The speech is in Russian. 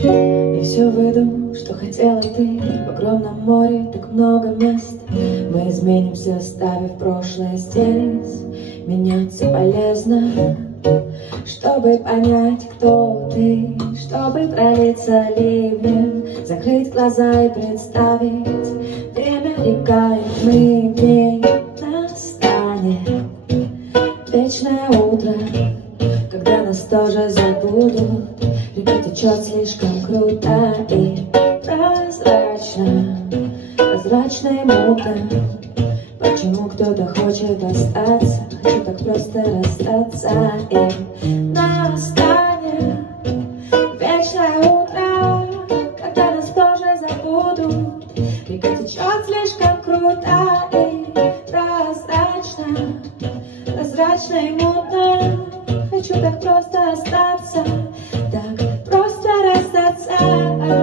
И все выйду, что хотела ты. В огромном море так много мест. Мы изменимся, оставив прошлое здесь. Меняться полезно, чтобы понять, кто ты, чтобы пролиться ливнем, закрыть глаза и представить время река, и мы в ней настанет вечное утро, когда нас тоже забудут. Река течет слишком круто и прозрачно, прозрачно и мутно. Почему кто-то хочет остаться, хочу так просто расстаться. И настанет вечное утро, когда нас тоже забудут. Река течет слишком круто и прозрачно, прозрачно и мутно. Хочу так просто остаться, так просто расстаться.